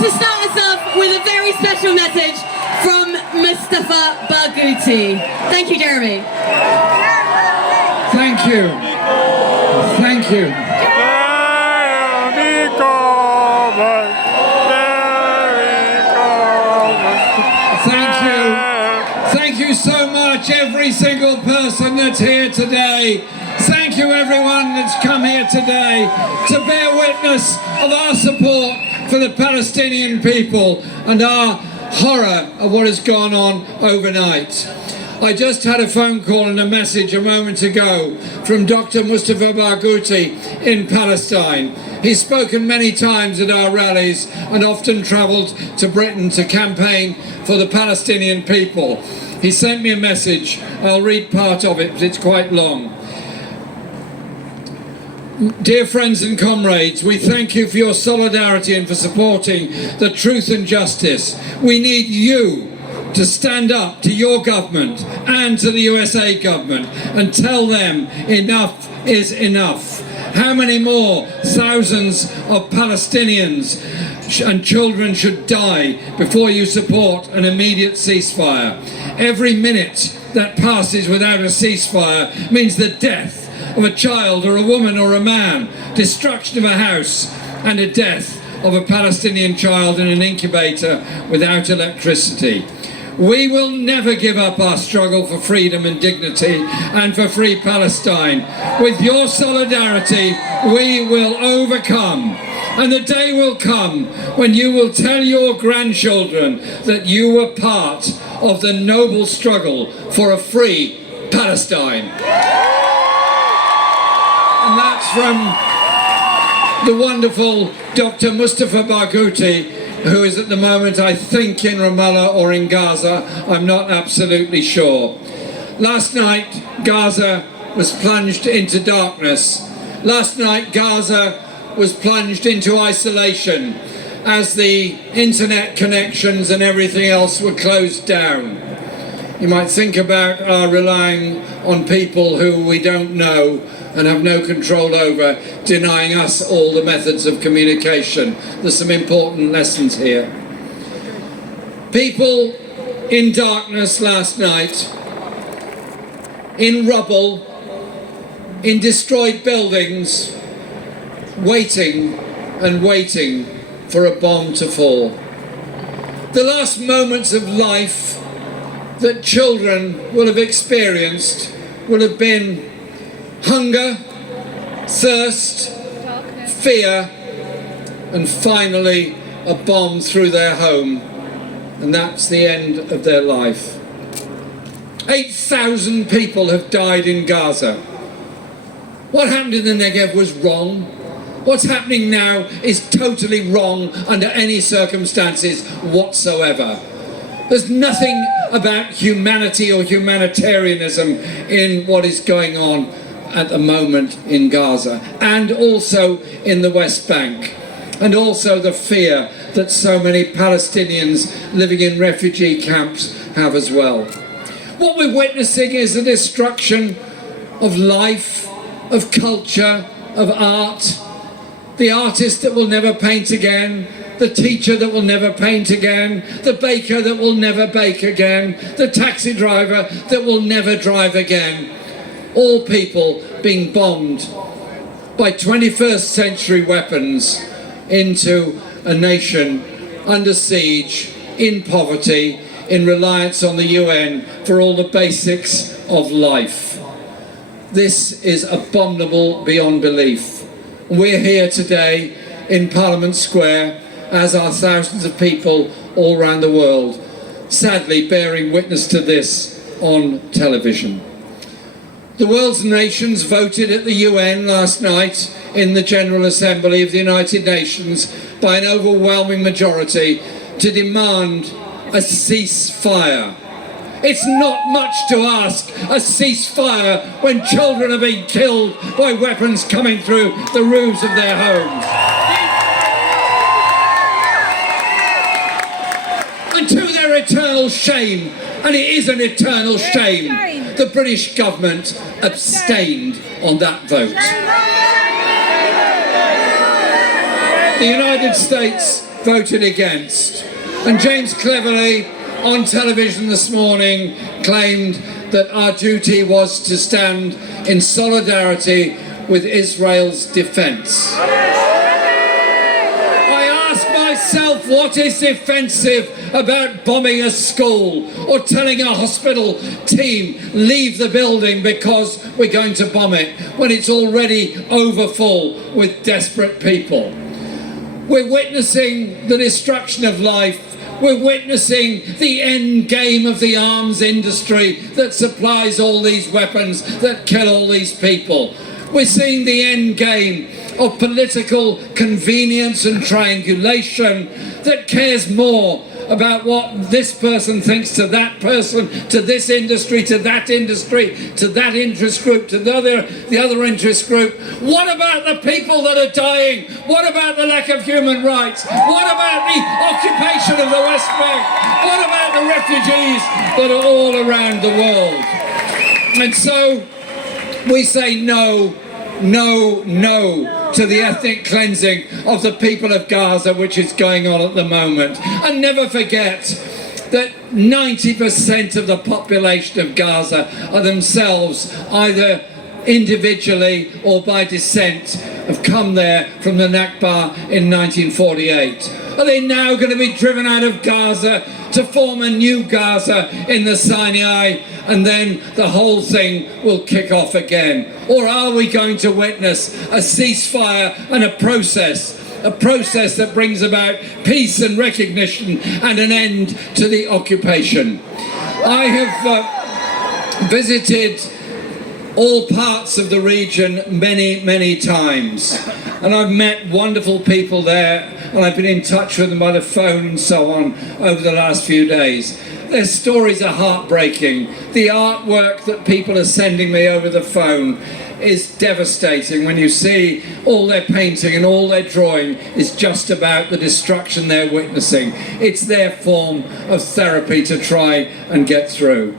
to start us off with a very special message from Mustafa Barghouti. Thank you, Jeremy. Thank you. Thank you. Thank you. Thank you so much, every single person that's here today. Thank you, everyone that's come here today to bear witness of our support for the Palestinian people and our horror of what has gone on overnight. I just had a phone call and a message a moment ago from Dr. Mustafa Barghouti in Palestine. He's spoken many times at our rallies and often travelled to Britain to campaign for the Palestinian people. He sent me a message. I'll read part of it, but it's quite long. Dear friends and comrades, we thank you for your solidarity and for supporting the truth and justice. We need you to stand up to your government and to the USA government and tell them enough is enough. How many more thousands of Palestinians and children should die before you support an immediate ceasefire? Every minute that passes without a ceasefire means the death of a child or a woman or a man, destruction of a house, and a death of a Palestinian child in an incubator without electricity. We will never give up our struggle for freedom and dignity and for free Palestine. With your solidarity, we will overcome. And the day will come when you will tell your grandchildren that you were part of the noble struggle for a free Palestine. And that's from the wonderful Dr. Mustafa Barghouti, who is at the moment, I think, in Ramallah or in Gaza. I'm not absolutely sure. Last night, Gaza was plunged into darkness. Last night, Gaza was plunged into isolation as the internet connections and everything else were closed down. You might think about our relying on people who we don't know and have no control over, denying us all the methods of communication. There's some important lessons here. People in darkness last night, in rubble, in destroyed buildings, waiting and waiting for a bomb to fall. The last moments of life that children will have experienced will have been hunger, thirst, fear, and finally a bomb through their home, and that's the end of their life. 8,000 people have died in Gaza. What happened in the Negev was wrong. What's happening now is totally wrong under any circumstances whatsoever. There's nothing about humanity or humanitarianism in what is going on at the moment in Gaza, and also in the West Bank, and also the fear that so many Palestinians living in refugee camps have as well. What we're witnessing is the destruction of life, of culture, of art, the artist that will never paint again, the teacher that will never paint again, the baker that will never bake again, the taxi driver that will never drive again. All people being bombed by 21st century weapons into a nation under siege, in poverty, in reliance on the UN for all the basics of life. This is abominable beyond belief. We're here today in Parliament Square, as are thousands of people all around the world, sadly bearing witness to this on television. The world's nations voted at the UN last night in the General Assembly of the United Nations by an overwhelming majority to demand a ceasefire. It's not much to ask a ceasefire when children are being killed by weapons coming through the roofs of their homes. And to their eternal shame, and it is an eternal shame, the British government abstained on that vote. The United States voted against. And James cleverly, on television this morning, claimed that our duty was to stand in solidarity with Israel's defence. I ask myself, what is defensive about bombing a school or telling a hospital team leave the building because we're going to bomb it when it's already overfull with desperate people? We're witnessing the destruction of life. We're witnessing the end game of the arms industry that supplies all these weapons that kill all these people. We're seeing the end game of political convenience and triangulation that cares more about what this person thinks to that person, to this industry, to that industry, to that interest group, to the other interest group. What about the people that are dying? What about the lack of human rights? What about the occupation of the West Bank? What about the refugees that are all around the world? And so we say no, no, no to the ethnic cleansing of the people of Gaza, which is going on at the moment. And never forget that 90% of the population of Gaza are themselves either individually or by descent have come there from the Nakba in 1948. Are they now going to be driven out of Gaza to form a new Gaza in the Sinai, and then the whole thing will kick off again? Or are we going to witness a ceasefire and a process that brings about peace and recognition and an end to the occupation? I have visited all parts of the region many, many times, and I've met wonderful people there, and I've been in touch with them by the phone and so on over the last few days. Their stories are heartbreaking. The artwork that people are sending me over the phone is devastating when you see all their painting and all their drawing is just about the destruction they're witnessing. It's their form of therapy to try and get through.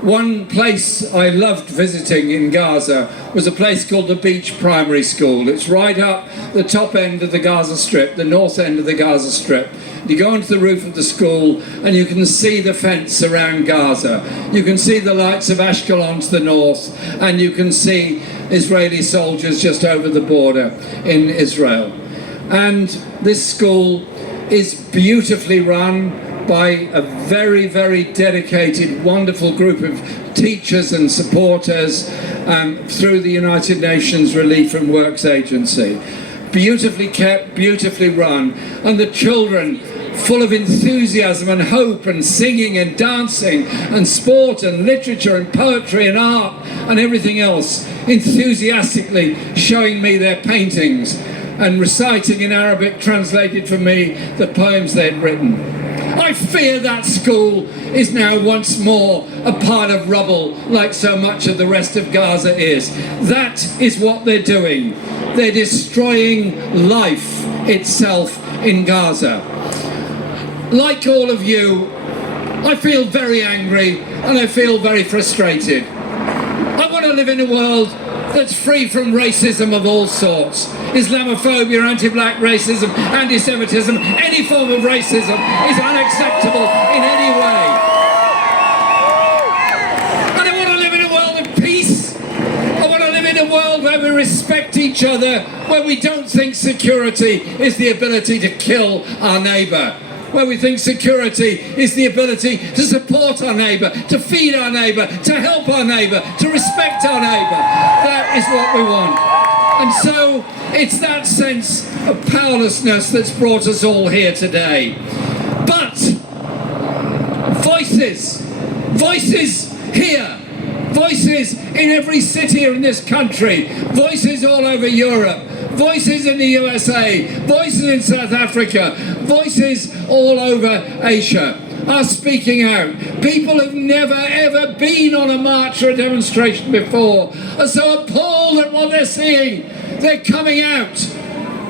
One place I loved visiting in Gaza was a place called the Beach Primary School. It's right up the top end of the Gaza Strip, the north end of the Gaza Strip. You go onto the roof of the school and you can see the fence around Gaza. You can see the lights of Ashkelon to the north, and you can see Israeli soldiers just over the border in Israel. And this school is beautifully run by a very, very dedicated, wonderful group of teachers and supporters through the United Nations Relief and Works Agency. Beautifully kept, beautifully run, and the children full of enthusiasm and hope and singing and dancing and sport and literature and poetry and art and everything else, enthusiastically showing me their paintings and reciting in Arabic, translated for me, the poems they'd written. I fear that school is now once more a pile of rubble, like so much of the rest of Gaza is. That is what they're doing. They're destroying life itself in Gaza. Like all of you, I feel very angry and I feel very frustrated. I want to live in a world that's free from racism of all sorts. Islamophobia, anti-black racism, anti-Semitism, any form of racism is unacceptable in any way. And I want to live in a world of peace. I want to live in a world where we respect each other, where we don't think security is the ability to kill our neighbour, where we think security is the ability to support our neighbour, to feed our neighbour, to help our neighbour, to respect our neighbour. That is what we want. And so it's that sense of powerlessness that's brought us all here today. But voices here, voices in every city in this country, voices all over Europe, voices in the USA, voices in South Africa, voices all over Asia are speaking out. People who've never ever been on a march or a demonstration before are so appalled at what they're seeing. They're coming out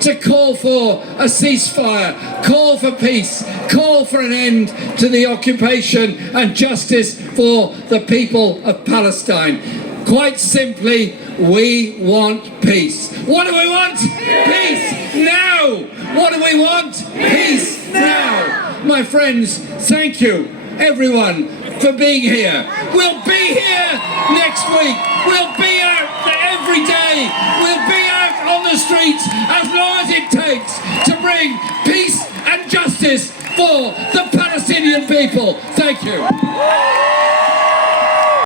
to call for a ceasefire, call for peace, call for an end to the occupation and justice for the people of Palestine. Quite simply, we want peace. What do we want? Peace! Now! What do we want? Peace! my friends, thank you, everyone, for being here. We'll be here next week. We'll be out every day. We'll be out on the streets as long as it takes to bring peace and justice for the Palestinian people. Thank you.